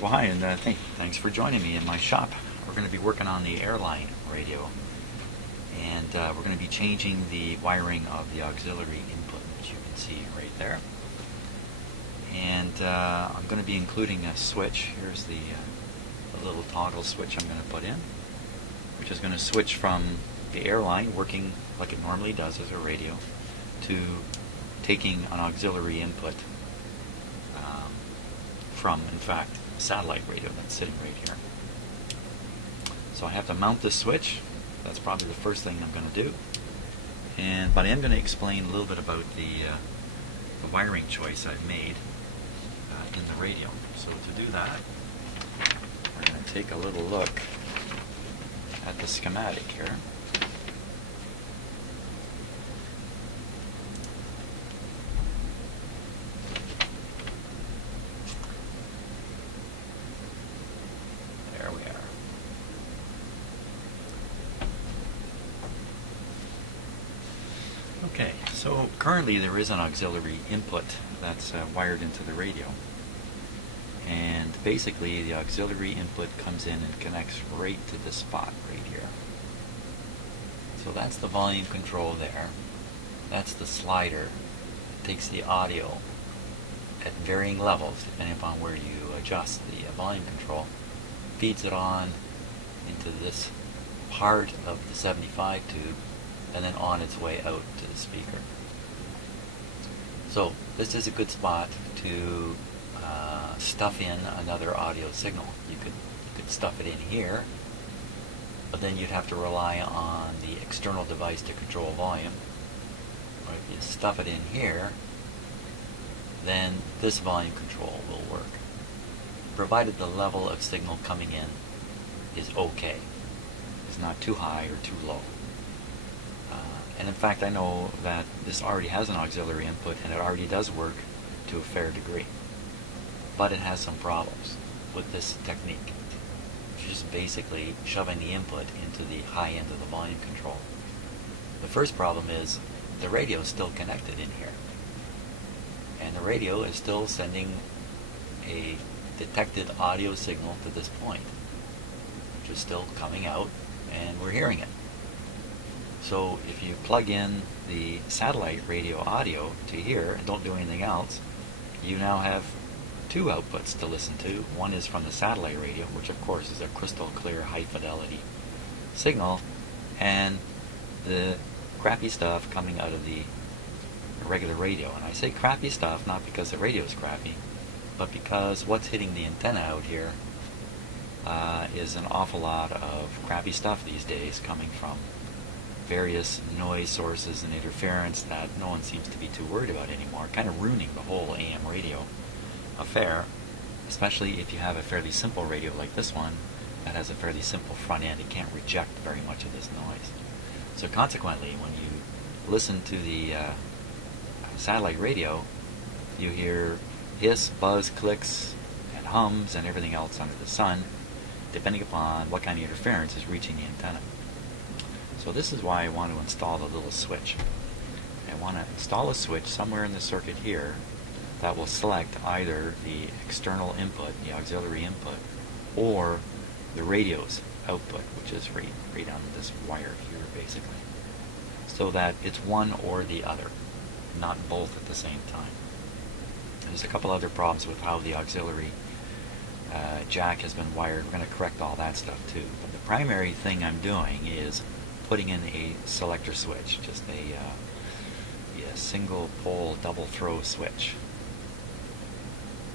Well, hi, and thanks for joining me in my shop. We're going to be working on the Airline radio, and we're going to be changing the wiring of the auxiliary input, which you can see right there. And I'm going to be including a switch. Here's the little toggle switch I'm going to put in, which is going to switch from the Airline, working like it normally does as a radio, to taking an auxiliary input from, in fact, a satellite radio that's sitting right here. So I have to mount this switch. That's probably the first thing I'm going to do. But I am going to explain a little bit about the wiring choice I've made in the radio. So to do that, we're going to take a little look at the schematic here. There we are. Okay, so currently there is an auxiliary input that's wired into the radio. And basically the auxiliary input comes in and connects right to this spot right here. So that's the volume control there. That's the slider. It takes the audio at varying levels depending upon where you adjust the volume control, feeds it on into this part of the 75 tube, and then on its way out to the speaker. So this is a good spot to stuff in another audio signal. You could stuff it in here, but then you'd have to rely on the external device to control volume. Or if you stuff it in here, then this volume control will work, provided the level of signal coming in is okay. It's not too high or too low. And in fact, I know that this already has an auxiliary input and it already does work to a fair degree. But it has some problems with this technique, which is basically shoving the input into the high end of the volume control. The first problem is the radio is still connected in here. And the radio is still sending a detected audio signal to this point, which is still coming out, and we're hearing it. So if you plug in the satellite radio audio to here and don't do anything else, you now have two outputs to listen to. One is from the satellite radio, which of course is a crystal clear, high fidelity signal, and the crappy stuff coming out of the regular radio. And I say crappy stuff not because the radio is crappy, but because what's hitting the antenna out here is an awful lot of crappy stuff these days, coming from various noise sources and interference that no one seems to be too worried about anymore, kind of ruining the whole AM radio affair, especially if you have a fairly simple radio like this one that has a fairly simple front end. It can't reject very much of this noise. So consequently, when you listen to the satellite radio, you hear hiss, buzz, clicks, and hums, and everything else under the sun, depending upon what kind of interference is reaching the antenna. So this is why I want to install the little switch. I want to install a switch somewhere in the circuit here that will select either the external input, the auxiliary input, or the radio's output, which is right on this wire here basically, so that it's one or the other, not both at the same time. There's a couple other problems with how the auxiliary jack has been wired. We're going to correct all that stuff too. But the primary thing I'm doing is putting in a selector switch, just a single pole double throw switch.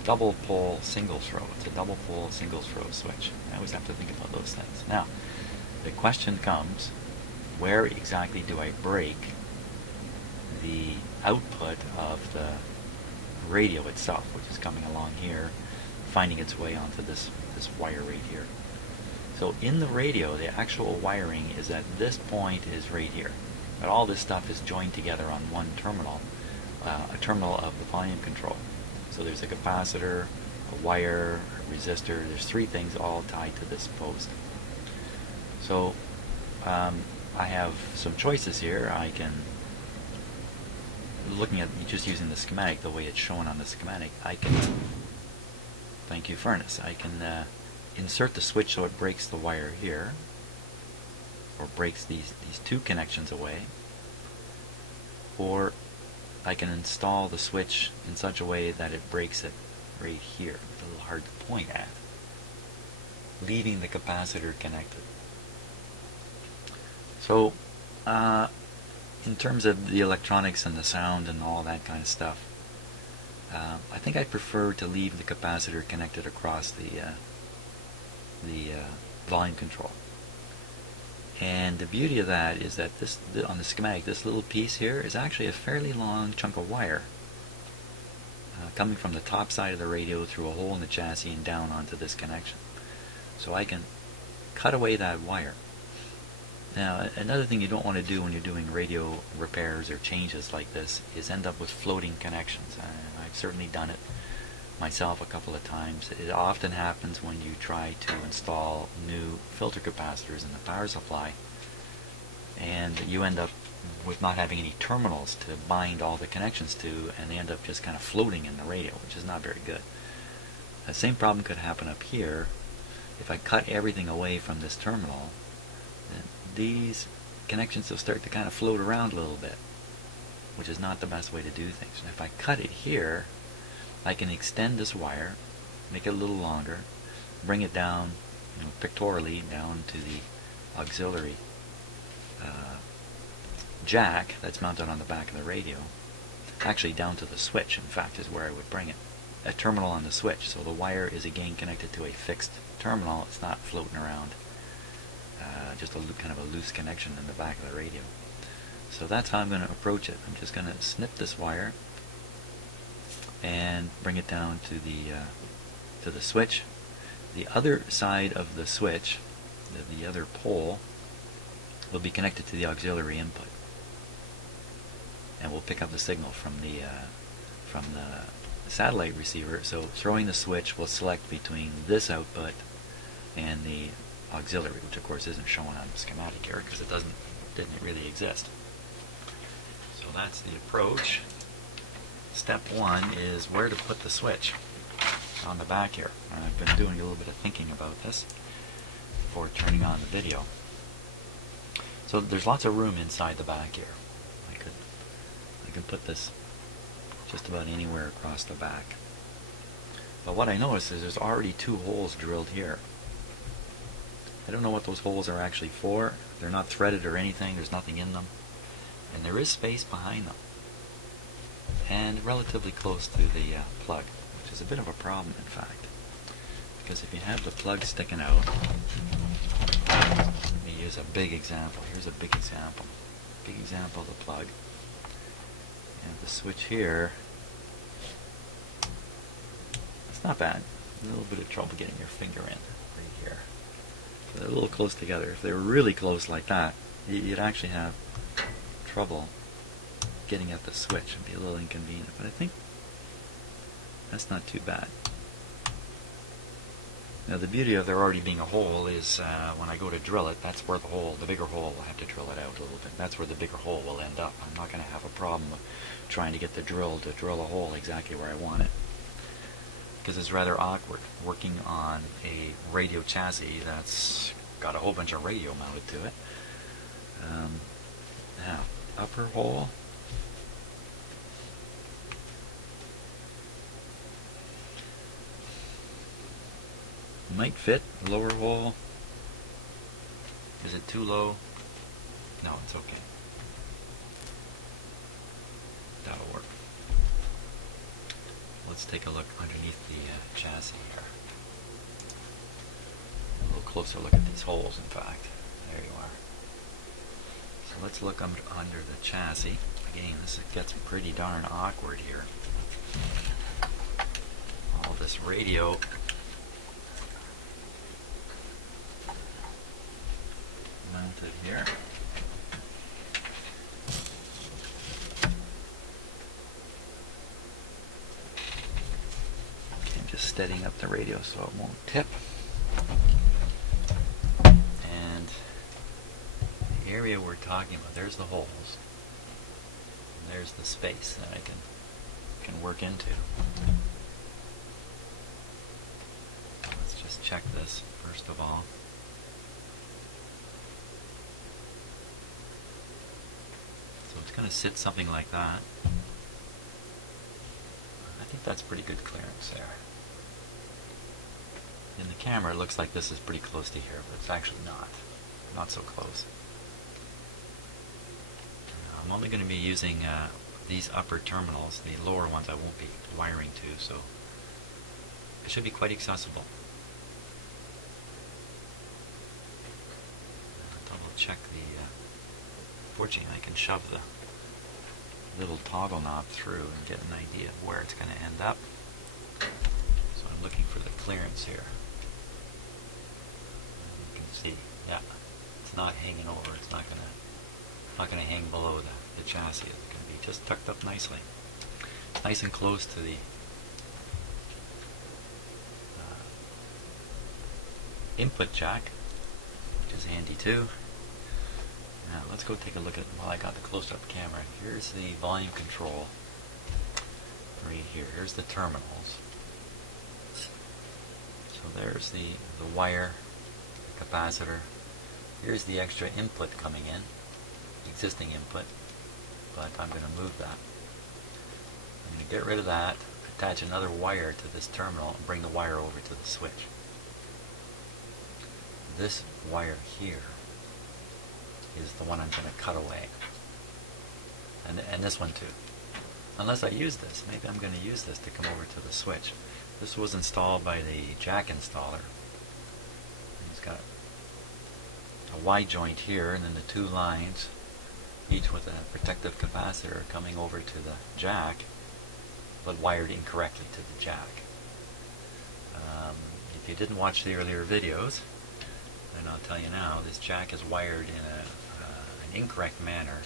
Double pole single throw. It's a double pole single throw switch. I always have to think about those things. Now, the question comes, where exactly do I break the output of the radio itself, which is coming along here, finding its way onto this wire right here. So in the radio, the actual wiring is at this point is right here. But all this stuff is joined together on one terminal, a terminal of the volume control. So there's a capacitor, a wire, a resistor. There's three things all tied to this post. So I have some choices here. I can, looking at just using the schematic the way it's shown on the schematic, I can thank you furnace, I can insert the switch so it breaks the wire here, or breaks these two connections away, or I can install the switch in such a way that it breaks it right here. It's a little hard to point at, leaving the capacitor connected. So in terms of the electronics and the sound and all that kind of stuff, I think I prefer to leave the capacitor connected across the volume control. And the beauty of that is that on the schematic, this little piece here is actually a fairly long chunk of wire coming from the top side of the radio through a hole in the chassis and down onto this connection. So I can cut away that wire. Now, another thing you don't want to do when you're doing radio repairs or changes like this is end up with floating connections. I've certainly done it myself a couple of times. It often happens when you try to install new filter capacitors in the power supply, and you end up with not having any terminals to bind all the connections to, and they end up just kind of floating in the radio, which is not very good. The same problem could happen up here. If I cut everything away from this terminal, then these connections will start to kind of float around a little bit, which is not the best way to do things. And if I cut it here, I can extend this wire, make it a little longer, bring it down, pictorially down to the auxiliary jack that's mounted on the back of the radio. Actually down to the switch, in fact, is where I would bring it. A terminal on the switch, so the wire is again connected to a fixed terminal. It's not floating around, just a kind of a loose connection in the back of the radio. So that's how I'm going to approach it. I'm just going to snip this wire and bring it down to the switch. The other side of the switch, the other pole, will be connected to the auxiliary input, and we'll pick up the signal from the satellite receiver. So throwing the switch will select between this output and the auxiliary, which of course isn't shown on the schematic here because it didn't really exist. So that's the approach. Step one is where to put the switch on the back here. I've been doing a little bit of thinking about this before turning on the video. So there's lots of room inside the back here. I can put this just about anywhere across the back. But what I noticed is there's already two holes drilled here. I don't know what those holes are actually for. They're not threaded or anything. There's nothing in them. And there is space behind them, and relatively close to the plug, which is a bit of a problem, in fact, because if you have the plug sticking out, let me use a big example. Here's a big example of the plug, and the switch here. It's not bad. A little bit of trouble getting your finger in right here. So they're a little close together. If they were really close like that, you'd actually have trouble getting at the switch. It'd be a little inconvenient, but I think that's not too bad. Now the beauty of there already being a hole is when I go to drill it, that's where the bigger hole, will have to drill it out a little bit. That's where the bigger hole will end up. I'm not going to have a problem with trying to get the drill to drill a hole exactly where I want it, because it's rather awkward working on a radio chassis that's got a whole bunch of radio mounted to it. Now, upper hole. Might fit. Lower hole. Is it too low? No, it's okay. That'll work. Let's take a look underneath the chassis here. A little closer look at these holes, in fact. There you are. So let's look under the chassis. Again, this gets pretty darn awkward here. All this radio mounted here. Okay, I'm just steadying up the radio so it won't tip. And the area we're talking about, there's the holes. And there's the space that I can work into. check this first of all. So it's going to sit something like that. I think that's pretty good clearance there. In the camera it looks like this is pretty close to here, but it's actually not so close. I'm only going to be using these upper terminals. The lower ones I won't be wiring to, so it should be quite accessible. Double check the fortunately I can shove the little toggle knob through and get an idea of where it's going to end up. So I'm looking for the clearance here. You can see, yeah, it's not hanging over. It's not going to hang below the chassis. It's going to be just tucked up nicely. It's nice and close to the input jack, which is handy too. Now let's go take a look at, while I got the close-up camera, here's the volume control right here. Here's the terminals. So there's the wire, the capacitor. Here's the extra input coming in, existing input, but I'm going to move that. I'm going to get rid of that, attach another wire to this terminal, and bring the wire over to the switch. This wire here is the one I'm going to cut away. And this one too. Unless I use this. Maybe I'm going to use this to come over to the switch. This was installed by the jack installer. It's got a Y joint here, and then the two lines, each with a protective capacitor coming over to the jack, but wired incorrectly to the jack. If you didn't watch the earlier videos, then I'll tell you now, this jack is wired in an incorrect manner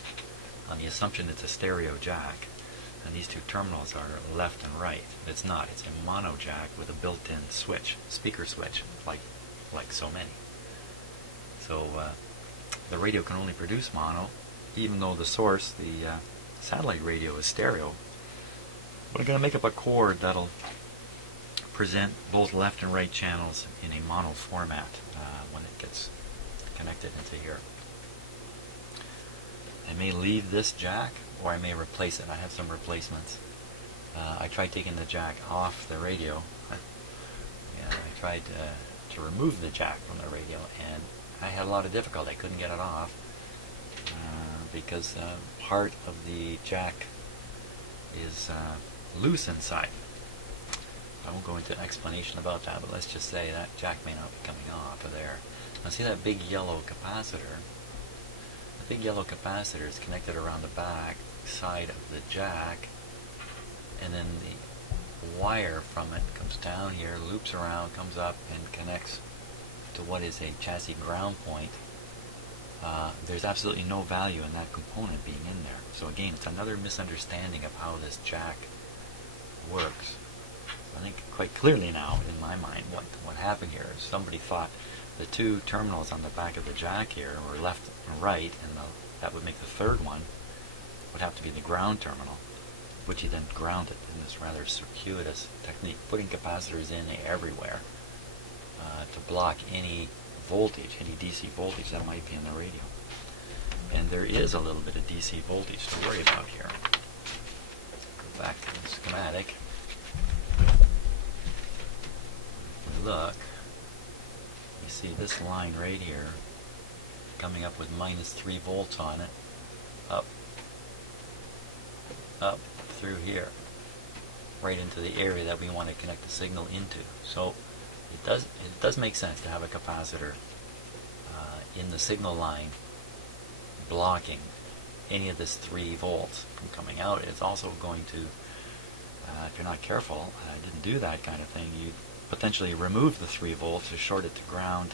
on the assumption it's a stereo jack, and these two terminals are left and right. It's not. It's a mono jack with a built-in switch, speaker switch, like so many. So the radio can only produce mono, even though the source, the satellite radio, is stereo. We're going to make up a cord that'll present both left and right channels in a mono format when it gets connected into here. I may leave this jack, or I may replace it. I have some replacements. I tried taking the jack off the radio. I tried to remove the jack from the radio, and I had a lot of difficulty. I couldn't get it off because part of the jack is loose inside. I won't go into an explanation about that, but let's just say that jack may not be coming off of there. Now see that big yellow capacitor? The big yellow capacitor is connected around the back side of the jack, and then the wire from it comes down here, loops around, comes up, and connects to what is a chassis ground point. There's absolutely no value in that component being in there. So again, it's another misunderstanding of how this jack works. I think quite clearly now, in my mind, what happened here is somebody thought the two terminals on the back of the jack here were left and right, and that would make the third one would have to be the ground terminal, which you then ground it in this rather circuitous technique, putting capacitors in everywhere to block any voltage, any DC voltage that might be in the radio. And there is a little bit of DC voltage to worry about here. Go back to the schematic. If we look, you see this line right here coming up with -3 volts on it, up through here, right into the area that we want to connect the signal into. So it does make sense to have a capacitor in the signal line blocking any of this 3 volts from coming out. It's also going to, if you're not careful, didn't do that kind of thing, you potentially remove the 3 volts to short it to ground.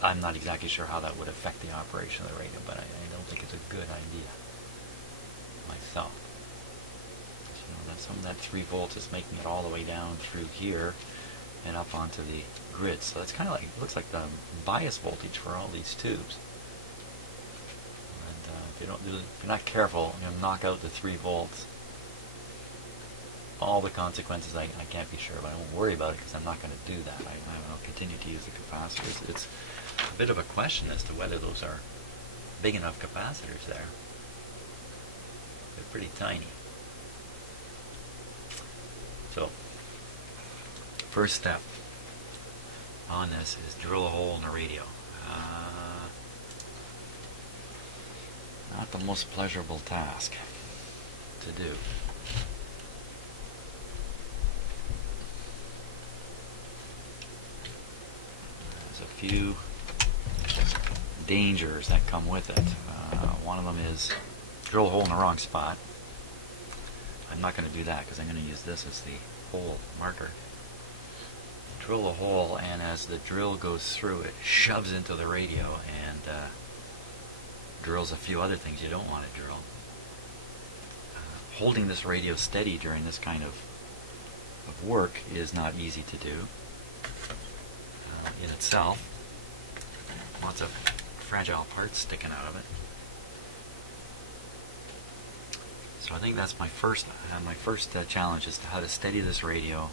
I'm not exactly sure how that would affect the operation of the radio, but I don't think it's a good idea myself. So, that some of that 3 volts is making it all the way down through here and up onto the grid. So that's kind of like, looks like the bias voltage for all these tubes. And if you're not careful, you'll knock out the 3 volts all the consequences, I can't be sure, but I won't worry about it because I'm not going to do that. I'll continue to use the capacitors. It's a bit of a question as to whether those are big enough capacitors there. They're pretty tiny. So, first step on this is drill a hole in the radio. Not the most pleasurable task to do. There's a few dangers that come with it. One of them is drill a hole in the wrong spot. I'm not going to do that because I'm going to use this as the hole marker. Drill a hole, and as the drill goes through, it shoves into the radio and drills a few other things you don't want to drill. Holding this radio steady during this kind of work is not easy to do in itself. Lots of fragile parts sticking out of it. So I think that's my first challenge, is how to steady this radio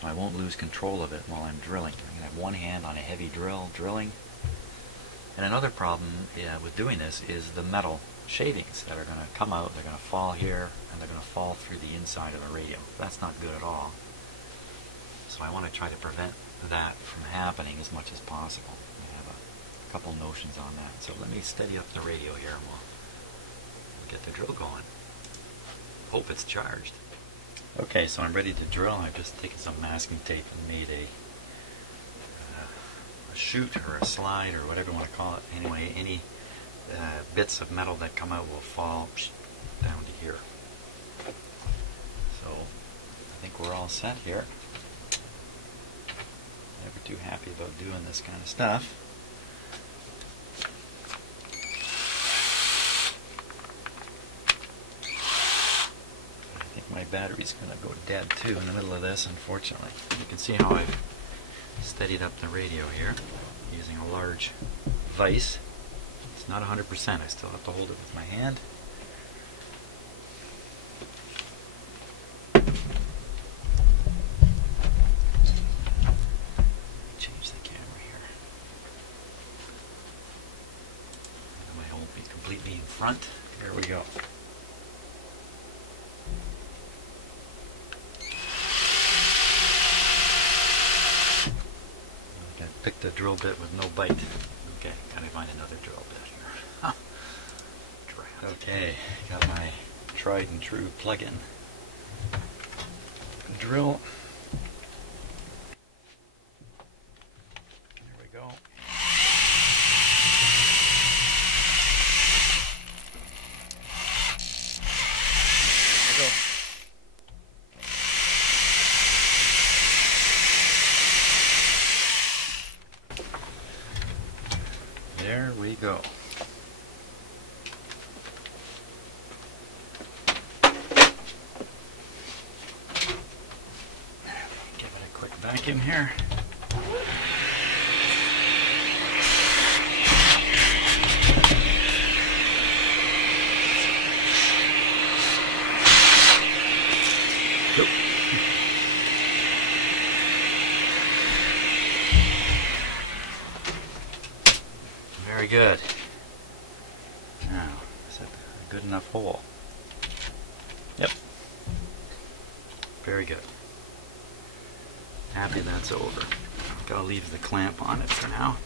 so I won't lose control of it while I'm drilling. I'm going to have one hand on a heavy drill, drilling. And another problem with doing this is the metal shavings that are going to come out. They're going to fall here, and they're going to fall through the inside of the radio. That's not good at all. So I want to try to prevent that from happening as much as possible. I have a couple notions on that. So let me steady up the radio here, and we'll get the drill going. Hope it's charged. Okay, so I'm ready to drill. I've just taken some masking tape and made a chute or a slide or whatever you want to call it. Anyway, any bits of metal that come out will fall down to here. So I think we're all set here. Never too happy about doing this kind of stuff. I think my battery's going to go dead too in the middle of this, unfortunately. You can see how I've steadied up the radio here using a large vise. It's not 100%. I still have to hold it with my hand. Change the camera here. I won't be completely in front. Here we go. Pick the drill bit with no bite. Okay, gotta find another drill bit here. Okay, got my tried and true plug-in drill. There we go. There we go. Give it a quick vacuum here. Oop. Very good. Now, is that a good enough hole? Yep. Very good. Happy that's over. Gotta leave the clamp on it for now.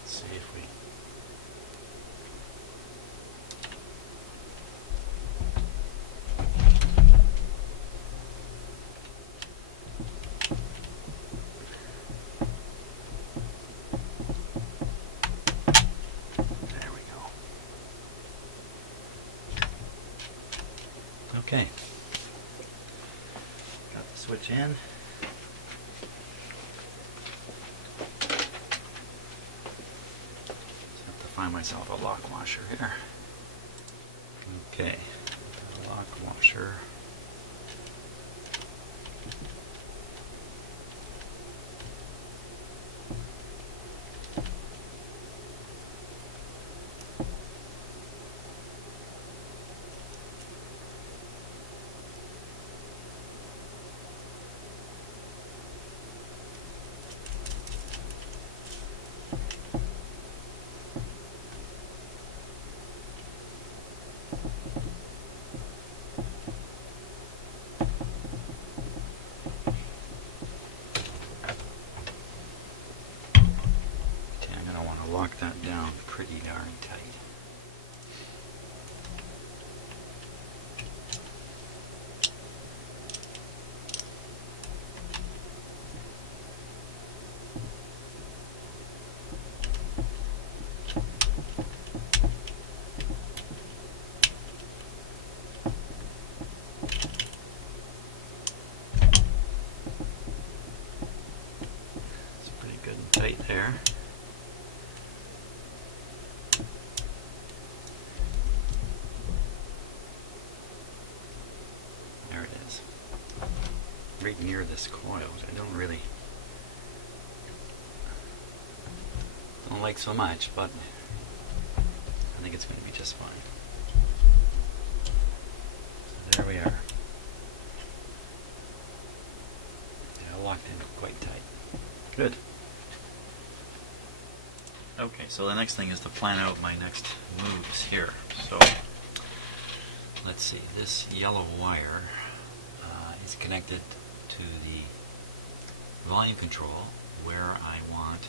Let's see if we... Okay, got the switch in. Just have to find myself a lock washer here. Okay, lock washer. Okay, I'm going to want to lock that down pretty darn tight. Tight there. There it is. Right near this coil, which I don't like so much, but I think it's going to be just fine. So there we are. Yeah, locked in quite tight. Good. Okay, so the next thing is to plan out my next moves here. So, let's see, this yellow wire is connected to the volume control where I want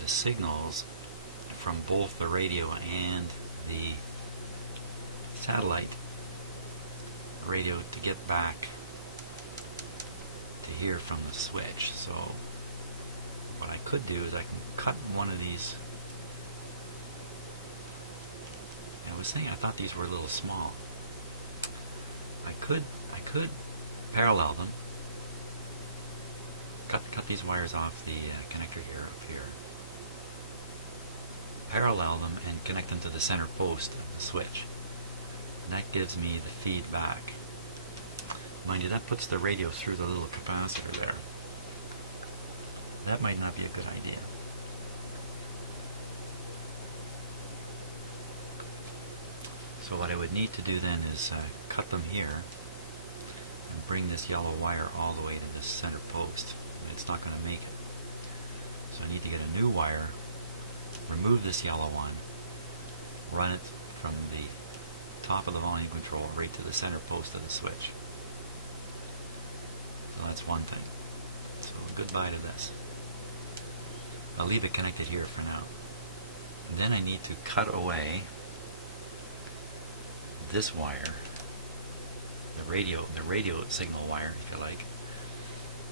the signals from both the radio and the satellite radio to get back to here from the switch. So what I could do is I can cut one of these. I was saying I thought these were a little small. I could parallel them. Cut these wires off the connector here up here. Parallel them and connect them to the center post of the switch. And that gives me the feedback. Mind you, that puts the radio through the little capacitor there. That might not be a good idea. So what I would need to do then is cut them here and bring this yellow wire all the way to this center post. And it's not going to make it. So I need to get a new wire, remove this yellow one, run it from the top of the volume control right to the center post of the switch. So that's one thing. So goodbye to this. I'll leave it connected here for now. And then I need to cut away this wire, the radio signal wire, if you like.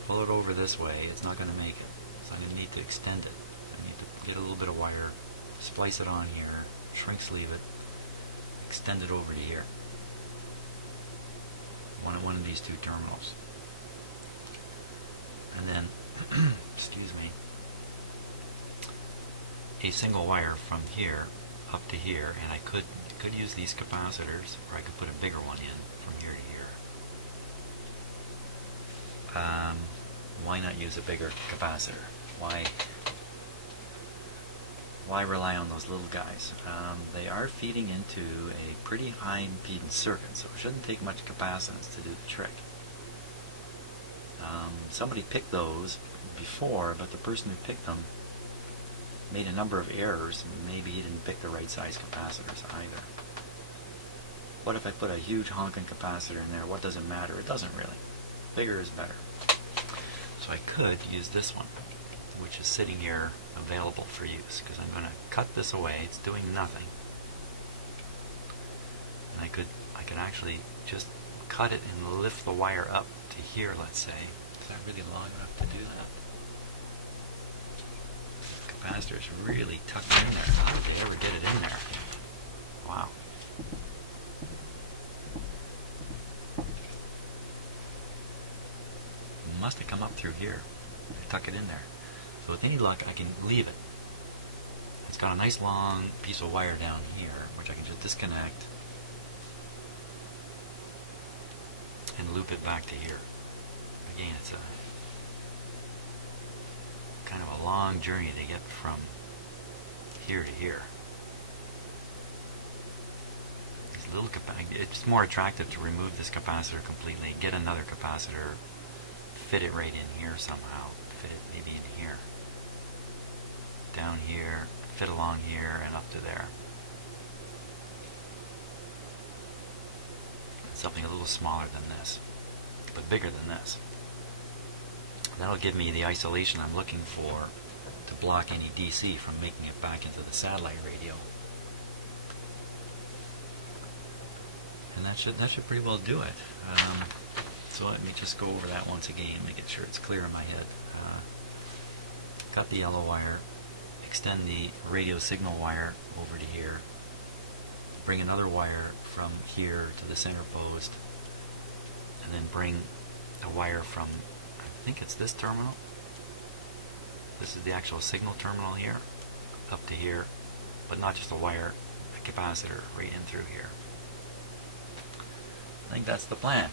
Pull it over this way. It's not going to make it. So I'm going to need to extend it. I need to get a little bit of wire, splice it on here, shrink sleeve it, extend it over to here. One of these two terminals. And then, excuse me, a single wire from here up to here, and I could use these capacitors, or I could put a bigger one in from here to here. Why not use a bigger capacitor? Why rely on those little guys? They are feeding into a pretty high impedance circuit, so it shouldn't take much capacitance to do the trick. Somebody picked those before, but the person who picked them made a number of errors. Maybe he didn't pick the right size capacitors either. What if I put a huge honking capacitor in there? What does it matter? It doesn't really. Bigger is better. So I could use this one, which is sitting here available for use, because I'm going to cut this away. It's doing nothing. And I could actually just cut it and lift the wire up to here, let's say. Is that really long enough to do that? The capacitor is really tucked in there. How did they ever get it in there? Wow. It must have come up through here. I tuck it in there. So with any luck, I can leave it. It's got a nice long piece of wire down here, which I can just disconnect and loop it back to here. Again, it's a kind of a long journey to get from here to here. These little it's more attractive to remove this capacitor completely, get another capacitor, fit it right in here somehow, fit it maybe in here, down here, fit along here, and up to there. something a little smaller than this, but bigger than this. That'll give me the isolation I'm looking for to block any DC from making it back into the satellite radio. And that should pretty well do it. So let me just go over that once again, make it sure it's clear in my head. Got the yellow wire, extend the radio signal wire over to here, bring another wire from here to the center post, and then bring a wire from, I think it's this terminal. This is the actual signal terminal here, up to here, but not just a wire, a capacitor right in through here. I think that's the plan.